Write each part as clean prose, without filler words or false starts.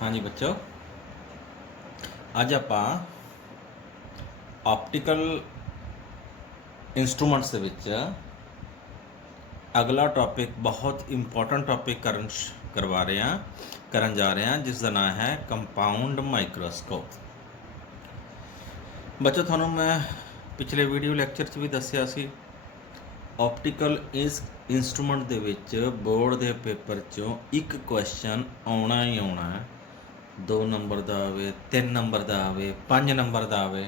हाँ जी बच्चों, ਅੱਜ ਆਪਾਂ ਆਪਟੀਕਲ ਇੰਸਟਰੂਮੈਂਟਸ ਦੇ ਵਿੱਚ ਅਗਲਾ ਟੌਪਿਕ ਬਹੁਤ ਇੰਪੋਰਟੈਂਟ ਟੌਪਿਕ ਕਰਨ ਜਾ ਰਹੇ ਹਾਂ ਜਿਸ ਦਾ ਨਾਮ ਹੈ ਕੰਪਾਊਂਡ ਮਾਈਕਰੋਸਕੋਪ। ਬੱਚੋ ਤੁਹਾਨੂੰ ਮੈਂ ਪਿਛਲੇ ਵੀਡੀਓ ਲੈਕਚਰ 'ਚ ਵੀ ਦੱਸਿਆ ਸੀ ਆਪਟੀਕਲ ਇੰਸਟਰੂਮੈਂਟ ਦੇ ਵਿੱਚ ਬੋਰਡ ਦੇ ਪੇਪਰ 'ਚੋਂ ਇੱਕ ਕੁਐਸਚਨ ਆਉਣਾ ਹੀ ਆਉਣਾ ਹੈ। 2 नंबर का आवे, 3 नंबर का आवे, 5 नंबर का आवे,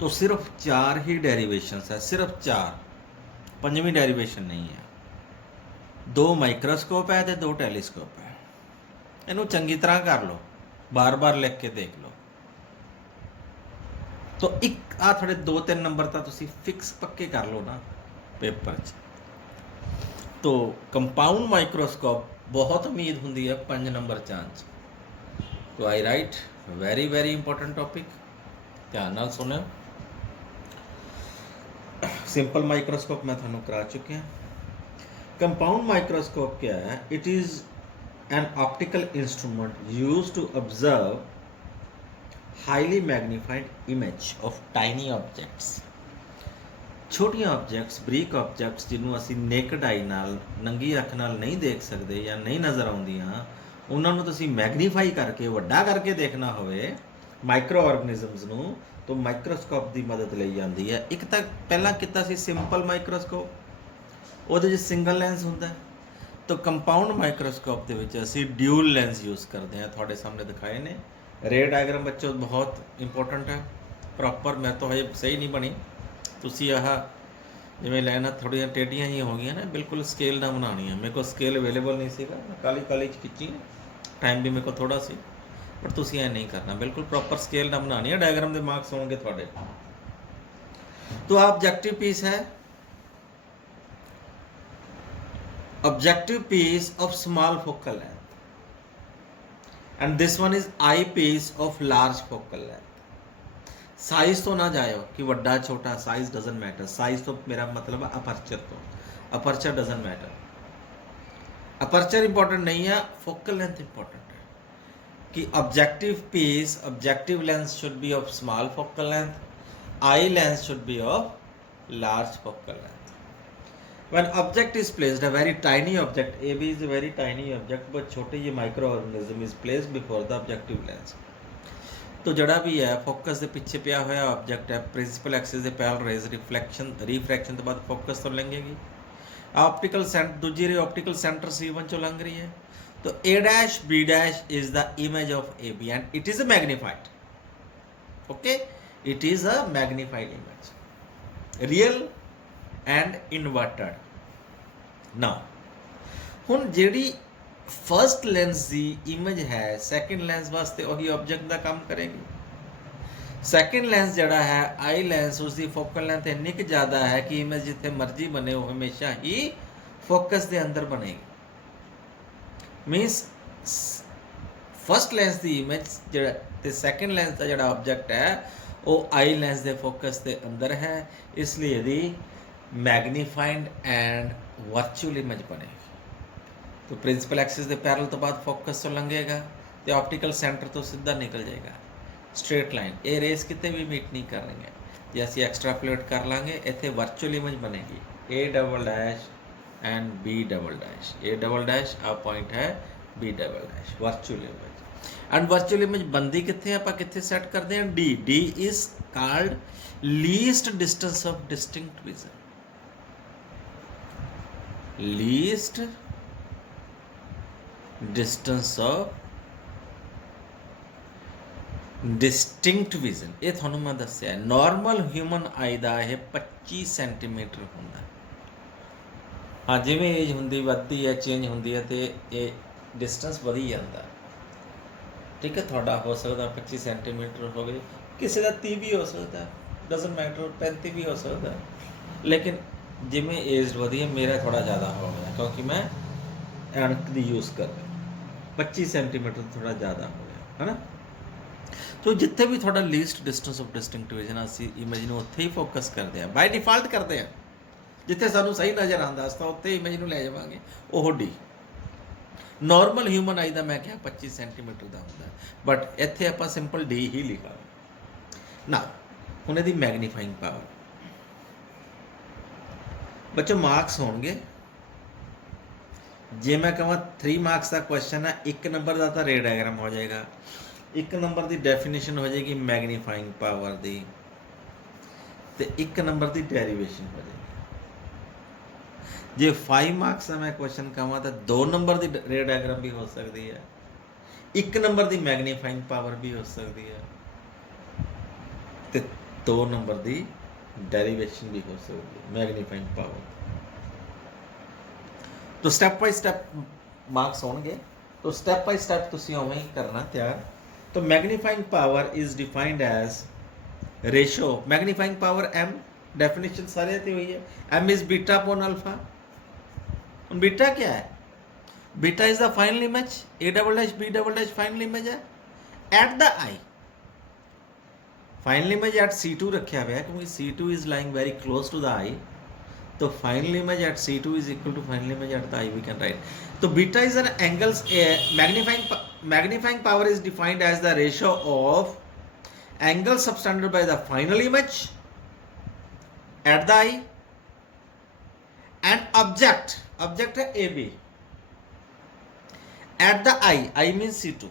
तो सिर्फ 4 ही डेरिवेशंस है, सिर्फ 4, 5वीं डेरिवेशन नहीं है। 2 माइक्रोस्कोप है तो 2 टैलीस्कोप है। इनू चंगी तरह कर लो, बार बार लिख के देख लो। तो एक आ थोड़े 2-3 नंबर तो तुसी फिक्स पक्के कर लो ना पेपर च। तो कंपाउंड माइक्रोस्कोप बहुत उम्मीद होंगी है 5 नंबर चांस। तो I write very very important topic, ध्यान नाल सुनो। सिंपल माइक्रोस्कोप मैं थानू करा चुके हैं। कंपाउंड माइक्रोस्कोप क्या है? It is an optical instrument used to observe highly magnified image of tiny objects. छोटियां ऑब्जेक्ट्स, बरीक ऑब्जेक्ट्स जिन्होंने असी नेकड आई नाल, नंगी अख नाल नहीं देख सकते या नहीं नज़र आउंदियां, उन्होंने तुसी मैगनीफाई करके वड्डा करके देखना होवे माइक्रो ऑर्गेनिजम्स नूं, तो माइक्रोस्कोप की मदद ली जाती है। एक तो पहला किता सी सिंपल माइक्रोस्कोप, उहदे च सिंगल लेंस हुंदा है। तो कंपाउंड माइक्रोस्कोप दे विच असी ड्यूल लेंस यूज़ करते हैं। थोड़े सामने दिखाए ने रे डायग्राम बच्चों बहुत इंपॉर्टेंट है, प्रॉपर मेरे तो हजे सही नहीं बनी। तुसी आह जिवें लाइनां थोड़ियां टेढ़ियां ही हो गई ना, बिल्कुल स्केल ना बनानी है। मेरे को स्केल अवेलेबल नहीं सीगा, काली काली खिंची, टाइम भी मेरे को थोड़ा सी, पर तुसी ऐ नहीं करना, बिल्कुल प्रॉपर स्केल ना बनानी है। डायग्राम के मार्क्स होंगे थोड़े। तो ऑब्जेक्टिव पीस है, objective piece of small focal length, and this one is eyepiece of large focal length. Size तो ना जाओ कि वड्डा छोटा, साइज डजन मैटर। साइज तो मेरा मतलब अपर्चर, तो aperture doesn't matter. Aperture important नहीं है, फोकल लेंथ इंपॉर्टेंट है कि objective piece, objective lens should be of small focal length, eye lens should be of large focal length. When object is placed, a very tiny object, AB is a very tiny object, but छोटे ये microorganism is placed before the objective lens। तो जड़ा भी है focus के पिछे पिया हुआ ऑब्जेक्ट है, प्रिंसिपल एक्सिस के पैरेलल रेज रिफ्रैक्शन तो बाद फोकस तो लंघेगी। ऑप्टिकल सेंटर, दूजी रे ऑप्टिकल सेंटर C1 चो लंघ रही है। तो A dash B dash is the image of AB and it is a magnified. Okay, it is a magnified image, real and inverted. ना हुण जिहड़ी फर्स्ट लेंस की image है, सैकेंड लेंस वास्ते वही ऑब्जेक्ट का काम करेगी। सैकेंड लेंस जड़ा है आई लेंस, उसकी फोकल लेंथ इन्नी कि ज़्यादा है कि इमेज जिथे मर्जी बने वो हमेशा ही फोकस के अंदर बनेगी। मीनस फर्स्ट लेंस की इमेज जो सैकेंड लेंस का जोड़ा ऑब्जेक्ट है वो आई लेंस के फोकस के अंदर है, इसलिए यदि मैग्नीफाइड एंड वर्चुअल इमेज बनेगी। तो प्रिंसिपल एक्सिस के पैरेलल तो बाद फोकस तो लंघेगा तो ऑप्टिकल सेंटर तो सीधा निकल जाएगा, स्ट्रेट लाइन। ये रेस कितने भी मीट नहीं कर रही है। जे असीं एक्सट्रापोलेट कर लांगे, इत्थे वर्चुअल इमेज बनेगी A double dash and B double dash. A double dash आ पॉइंट है, B double dash virtual image. And virtual image बनती कित्थे, आपां कित्थे सैट करते हैं? D। D is called least distance of distinct vision. Least distance of distinct vision. ये थानू मैं दस्सिया है, नॉर्मल ह्यूमन आई का यह 25 सेंटीमीटर होंदा। हाँ, जिमें एज होंदी वधदी है, चेंज होंदी है, तो ये डिस्टेंस वधी जाता। ठीक है, थोड़ा हो सकता 25 सेंटीमीटर हो गए, किसी का 30 भी हो सकता, डजन मैटर, 35 भी हो सकता। लेकिन जिमें एज वधी है, मेरा थोड़ा ज़्यादा हो गया क्योंकि मैं ऐनक दी यूज़ कर रहा। 25 सेंटीमीटर थोड़ा ज़्यादा हो गया है ना। तो जिथे भी थोड़ा least distance of distinct vision असी इमेज नूं उत्थे ही फोकस करते हैं, बाय डिफॉल्ट करते हैं। जिथे सानूं सही नज़र आंदा असां उत्थे इमेज नूं लै जावांगे, ओह डी। नॉर्मल ह्यूमन आई का मैं क्या 25 सेंटीमीटर का होंगे, बट इत्थे आप सिंपल डी ही लिखा ना। हुण इहदी मैगनीफाइंग पावर बच्चों मार्क्स होंगे, जे मैं कहां 3 मार्क्स का क्वेश्चन है, 1 नंबर का तो रे डायग्राम हो जाएगा, 1 नंबर की डेफिनेशन हो जाएगी मैगनीफाइंग पावर की, तो 1 नंबर की डेरीवेशन हो जाएगी। जे 5 मार्क्स का मैं क्वेश्चन कहां तो 2 नंबर की रे डायग्राम भी हो सकती है, 1 नंबर की मैगनीफाइंग पावर भी हो सकती है, तो 2 नंबर की डेरीवेशन भी हो सकती है मैगनीफाइंग पावर। तो स्टैप बाय स्टैप मार्क्स होंगे, तो स्टैप बाय स्टैप तुसीं उवें ही करना तैयार। तो magnifying power is defined as ratio, magnifying power M, definition सारे दी हुई है, M is beta upon alpha. Beta क्या है? Beta is the final image, A double dash B double dash final image है at the eye. Final image at C2 रखा हुआ है क्योंकि C2 is lying very close to the eye, तो final image at C2 is equal to final image at the eye, we can write. तो beta is an angles, magnifying power is defined as the ratio of angle subtended by the final image at the eye and object है A B at the eye mean C2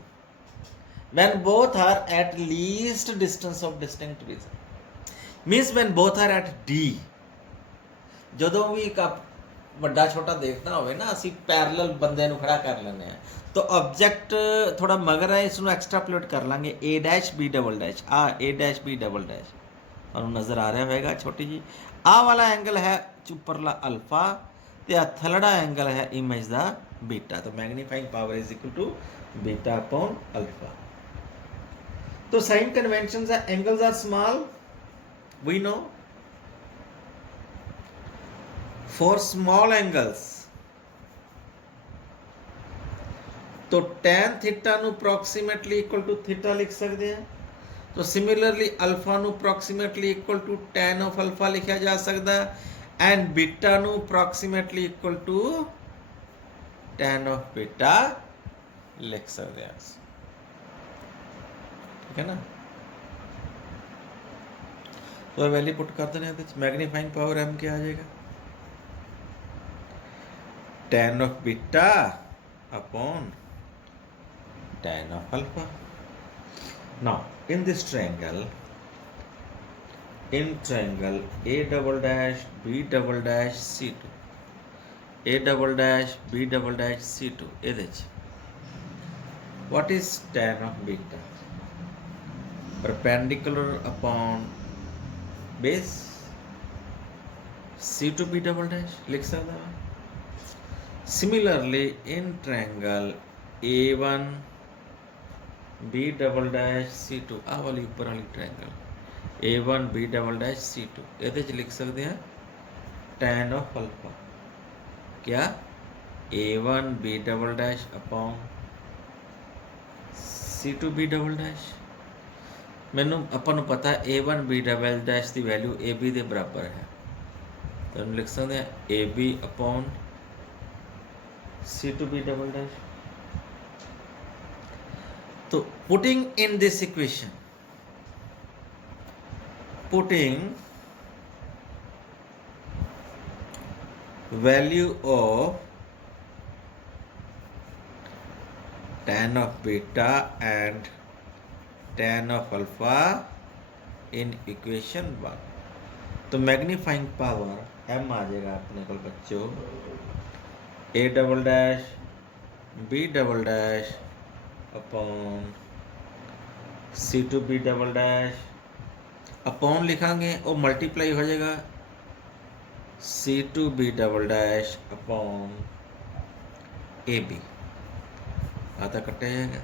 when both are at least distance of distinct region, means when both are at D। ਜਦੋਂ ਵੀ ਇੱਕ ਵੱਡਾ ਛੋਟਾ ਦੇਖਣਾ ਹੋਵੇ ਨਾ, ਅਸੀਂ parallel ਬੰਦੇ ਨੂੰ ਖੜਾ ਕਰ ਲੈਂਦੇ ਆ, तो ऑब्जेक्ट थोड़ा मगर है, इसमें एक्सट्रापोलेट कर लेंगे ए डैश बी डबल डैश, ए डैश बी डबल डैश और नज़र आ रहा होगा छोटी जी, वाला एंगल है उपरला अल्फा, तो थलड़ा एंगल है इमेज का बीटा। तो magnifying power is equal to beta upon alpha. तो साइन कन्वेंशन है, angles are small, we know, for small angles तो tan थीटा ਨੂੰ ਅਪਰੋਕਸੀਮੇਟਲੀ ਇਕੁਅਲ ਟੂ ਥੀਟਾ ਲਿਖ ਸਕਦੇ ਹਾਂ। तो सिमिलरली अल्फा ਨੂੰ approximately equal to tan of alpha ਲਿਖਿਆ ਜਾ ਸਕਦਾ ਹੈ ਐਂਡ ਬੀਟਾ ਨੂੰ approximately equal to tan of beta ਲਿਖ ਸਕਦੇ ਹਾਂ। ठीक है ना। तो वैल्यू पुट कर देने हैं, मैग्नीफाइंग पावर m क्या आ जाएगा, tan of beta upon tan of alpha। Now in this triangle A double dash B double dash C2, A double dash B double dash C2, ਇਹਦੇ ਚ what is tan of beta, perpendicular upon base C2 B double dash लिख सकता है। Similarly in triangle A1 B double dash C2, वाली ऊपर वाली triangle A1 B double dash C2, ये लिख सकते हैं tan ऑफ अल्फा क्या A1 B double dash upon C2 B double dash. मैनू अपन पता है A1 B डबल डैश की वैल्यू AB के बराबर है, तो हम लिख सकते हैं AB upon C2 B double dash. तो putting in this equation, putting value of tan of beta and tan of alpha in equation 1, तो मैग्नीफाइंग पावर m आ जाएगा अपने को बच्चों a double dash b double dash upon C2 B double dash, upon लिखांगे और multiply हो जाएगा C2 B double dash upon AB, आधा कटा जाएगा,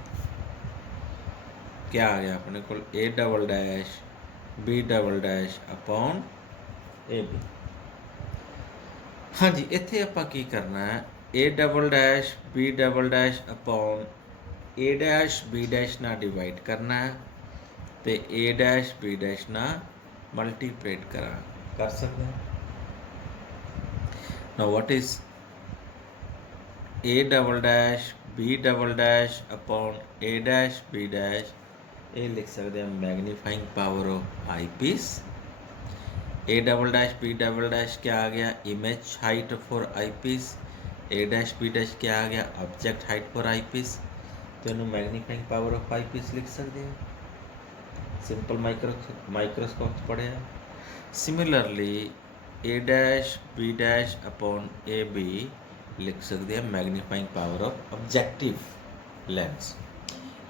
क्या आ गया अपने को A double dash B double dash upon AB। हाँ जी, इत्थे आपां की करना है A double dash B double dash upon A dash B dash ना डिवाइड करना है, तो A डैश B डैश ना मल्टीप्लेट कर सकते हैं। Now what is A double dash B double dash upon A dash B dash, ये लिख सकते हैं magnifying power of eyepiece. A double dash B double dash क्या आ गया, image height for eyepiece. A dash B dash क्या आ गया, object height for eyepiece. तो इन्होंने magnifying power of eyepiece लिख सकते हैं, सिंपल माइक्रोस्कोप पढ़े हैं। Similarly A dash B dash upon A B लिख सकते हैं magnifying power of objective lens.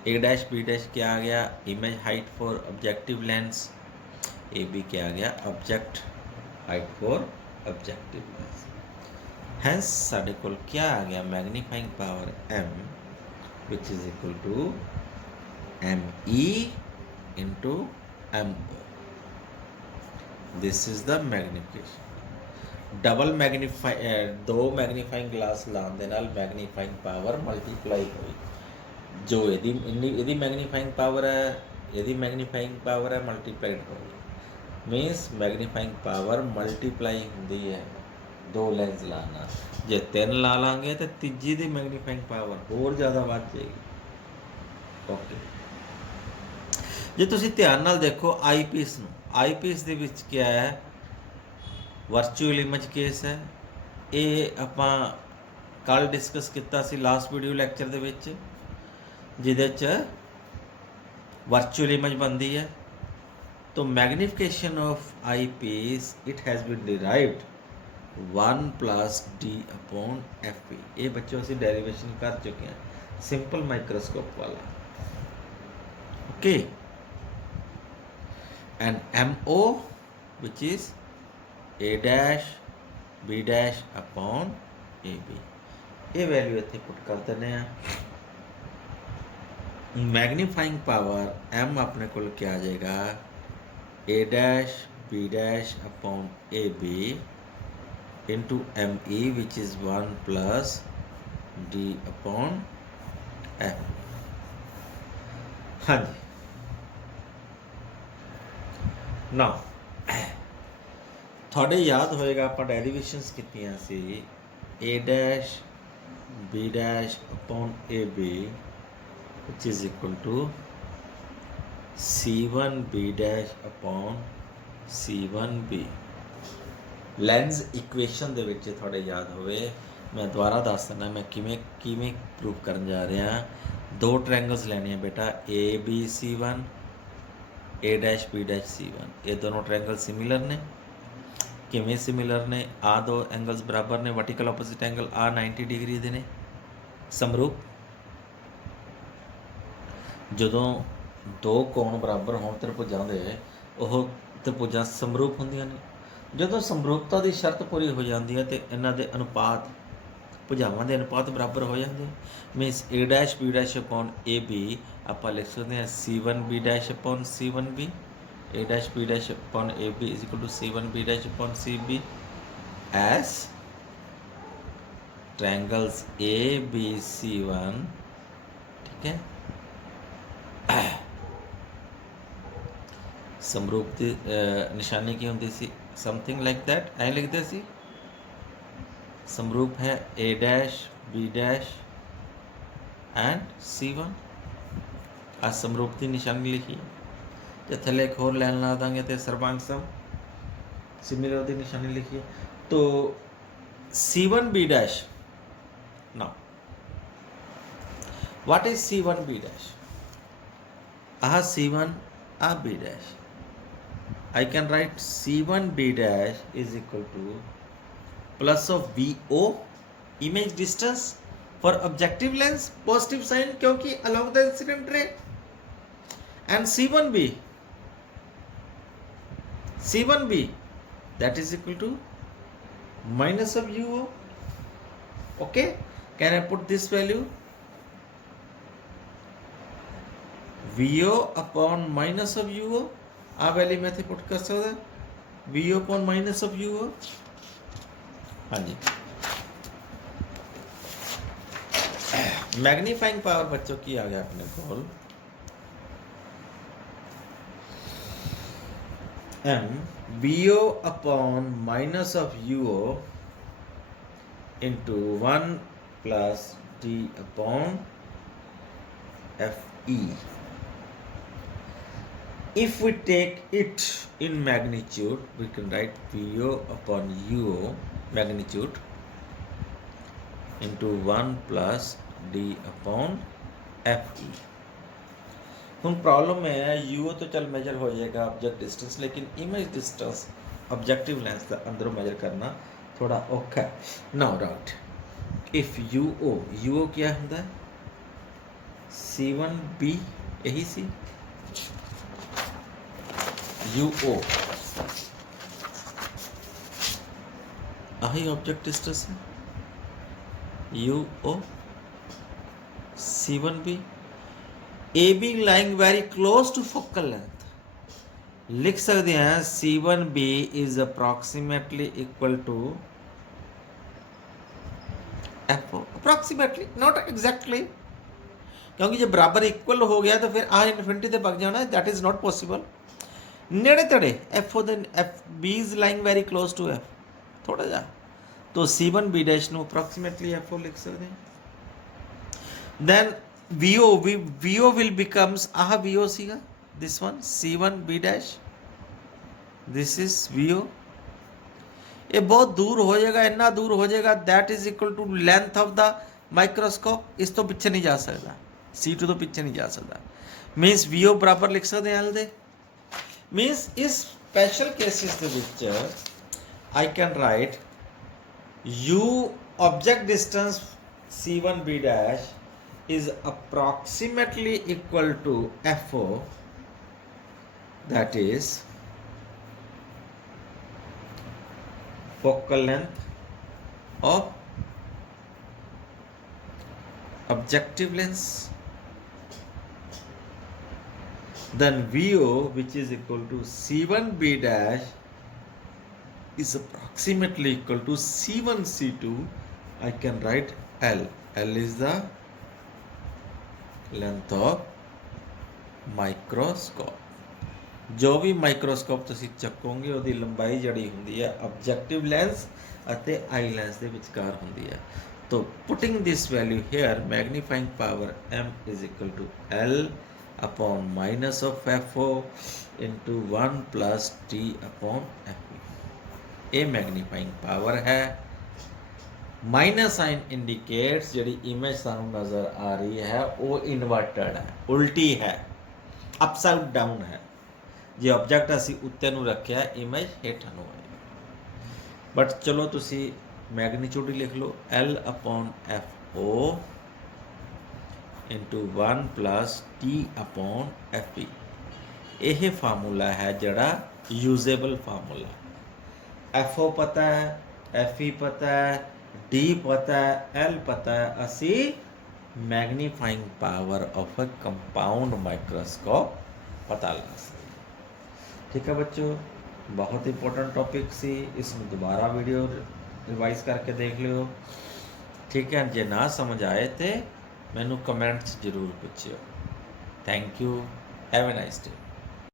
A dash B dash क्या आ गया, image height for objective lens. A B क्या आ गया, object height for objective lens. Hence साढ़े कोल क्या आ गया, magnifying power m which is equal to me into mo। This is the magnification. Double दो मैग्नीफाइंग ग्लास लाने दे नाल मैग्नीफाइंग पावर मल्टीप्लाई हुई। जो यदि मैग्नीफाइंग पावर है, यदि मैग्नीफाइंग पावर है मल्टीप्लाइड होगी, मीनस मैग्नीफाइंग पावर मल्टीप्लाई होंदी है दो लेंस लाना। जे तीन ला लांगे तो तीजी दी मैग्नीफाइंग पावर होर ज़्यादा बढ़ जाएगी। ओके, जे तुसी ध्यान नाल देखो आई पीस नूं, आई पीस दे विच क्या है, वर्चुअल इमेज केस है। ये आपां कल डिस्कस किया सी लास्ट वीडियो लैक्चर दे विच, जिहदे च वर्चुअल इमेज बनती है। तो magnification of eyepiece it has been derived 1 plus D upon F P. ये बच्चों से डेरिवेशन कर चुके हैं सिंपल माइक्रोस्कोप वाला। Okay, and M O which is A dash B dash upon A B. ये वैल्यू इतने पुट कर देने हैं। मैग्नीफाइंग पावर एम अपने को क्या आ जाएगा, A dash B dash upon A B into M E which is 1 plus D upon F. हाँ जी, ना थोड़े याद होएगा आप डेरिवेशंस कितनी सी, A dash B dash upon A B which is equal to C1 B dash upon C1 B। Lens equation ਦੇ ਵਿੱਚ ਤੁਹਾਡੇ ਯਾਦ ਹੋਵੇ, ਮੈਂ ਦੁਬਾਰਾ ਦੱਸ ਦਿੰਦਾ ਮੈਂ ਕਿਵੇਂ ਪ੍ਰੂਵ ਕਰਨ ਜਾ ਰਿਹਾ। ਦੋ ਟ੍ਰਾਇੰਗਲਸ ਲੈਣੇ ਆ ਬੇਟਾ, ABC1 A dash B dash C1। ਇਹ ਦੋਨੋਂ ਟ੍ਰਾਇੰਗਲ ਸਿਮਿਲਰ ਨੇ। ਕਿਵੇਂ ਸਿਮਿਲਰ ਨੇ, ਆ ਦੋ ਐਂਗਲਸ ਬਰਾਬਰ ਨੇ, ਵਰਟੀਕਲ ਆਪੋਜ਼ਿਟ ਐਂਗਲ ਆ 90 ਡਿਗਰੀ ਦੇ ਨੇ, ਸਮਰੂਪ। ਜਦੋਂ ਦੋ ਕੋਣ ਬਰਾਬਰ ਹੋਣ ਤ੍ਰਿਭੁਜਾਂ ਦੇ, ਉਹ ਤ੍ਰਿਭੁਜਾਂ ਸਮਰੂਪ ਹੁੰਦੀਆਂ ਨੇ। ਜਦੋਂ ਸਮਰੂਪਤਾ ਦੀ ਸ਼ਰਤ ਪੂਰੀ ਹੋ ਜਾਂਦੀ ਹੈ ਤੇ ਇਹਨਾਂ ਦੇ ਅਨੁਪਾਤ, ਭੁਜਾਵਾਂ ਦੇ ਅਨੁਪਾਤ ਬਰਾਬਰ ਹੋ ਜਾਂਦੇ। Means A dash B dash upon A B ਆਪਾਂ ਲਿਖ ਸਕਦੇ ਹਾਂ C1 B dash upon C1 B। A dash B dash upon A B is equal to C1 B dash upon C B as triangles ABC1। ठीक है, ਸਮਰੂਪ ਦੀ ਨਿਸ਼ਾਨੀ ਕੀ ਹੁੰਦੀ ਸੀ, something like that, ਐਂ ਲਿਖਦੇ ਸੀ। ਸਮਰੂਪ ਹੈ A dash B dash and C1। ਆ ਸਮਰੂਪ ਦੀ ਨਿਸ਼ਾਨੀ ਲਿਖੀ। ਜੇ ਥੱਲੇ ਇੱਕ ਹੋਰ ਲਾਈਨ ਲਾ ਦਾਂਗੇ ਤੇ ਸਰਵਾਂਗ ਸਮ ਸਿਮਿਲਰ ਦੀ ਨਿਸ਼ਾਨੀ ਲਿਖੀ। तो C1 B dash, now what is C1 B dash? Ah C1 ah B dash, I can write C1 B dash is equal to plus of VO image distance for objective lens positive sign क्योंकि along the incident ray, and C1B that is equal to minus of UO. Okay, can I put this value VO upon minus of UO? आ value मैं put कर सकता, V O upon minus of U. हाँ जी, magnifying power बच्चों की आ गया अपने को M V O upon minus of U O into 1 plus T upon Fe. If we take it in magnitude, we can write VO upon UO magnitude into 1 plus D upon Fe. ਹੁਣ problem ਇਹ ਹੈ UO तो चल major हो जाएगा object distance, लेकिन image distance objective lens का अंदरों major करना थोड़ा औखा है। नाउ राइट, इफ UO क्या होता है? C1B, यही सी UO आही ऑब्जेक्ट डिस्टेंस है UO C1B, AB lying very close to focal length, लिख सकते हैं C1B is approximately equal to FO, approximately not exactly, क्योंकि जब बराबर इक्वल हो गया तो फिर आ इन्फिनिटी ते पक जाना, दैट इज नॉट पॉसिबल। नेड़े तड़े FO ਦੇ FB is lying very close to F, थोड़ा जा तो C1B डैश ਨੂੰ approximately FO लिख सकते हैं। then VO will becomes ah VO सीगा, this one C1B dash, this is VO, ये बहुत दूर हो जाएगा, इतना दूर हो जाएगा that is equal to length of the microscope, इस तो पीछे नहीं जा सकता, C2 तो पीछे नहीं जा सकता, मीनस VO बराबर लिख सकते हैं L दे। मीनस इस स्पेशल केसेस ਦੇ ਵਿੱਚ I can write U object distance C1B dash is approximately equal to FO, that is focal length of objective lens, then VO which is equal to C1B dash is approximately equal to C1C2, I can write L is the length of microscope. ਜੋ ਵੀ microscope ਤੁਸੀਂ ਚੱਕੋਗੇ ਉਹਦੀ ਲੰਬਾਈ ਜਿਹੜੀ ਹੁੰਦੀ ਹੈ objective lens ਅਤੇ ਆਈ lens ਦੇ ਵਿਚਕਾਰ ਹੁੰਦੀ ਹੈ। तो putting this value here, magnifying power M is equal to L upon minus of FO into 1 plus T upon FE। ये मैग्नीफाइंग पावर है। माइनस साइन इंडिकेट्स जी इमेज सानू नज़र आ रही है वो इन्वर्टेड है, उल्टी है, अपसाइड डाउन है। जो ऑब्जेक्ट असी उत्ते नू रखिया इमेज हेठा नू है। बट चलो तुसी मैग्नीट्यूड लिख लो L upon FO into 1 plus T upon FE। यह फार्मूला है जड़ा यूजेबल फार्मूला। FO पता है, FE पता है, D पता है, L पता है, असी magnifying power of a compound microscope पता लगा सकते। ठीक है बच्चों, बहुत इंपॉर्टेंट टॉपिक सी, इसमें दोबारा वीडियो रिवाइज करके देख लियो। ठीक है, जे ना समझ आए तो मैनू कमेंट्स जरूर पूछियो। Thank you, have a nice day.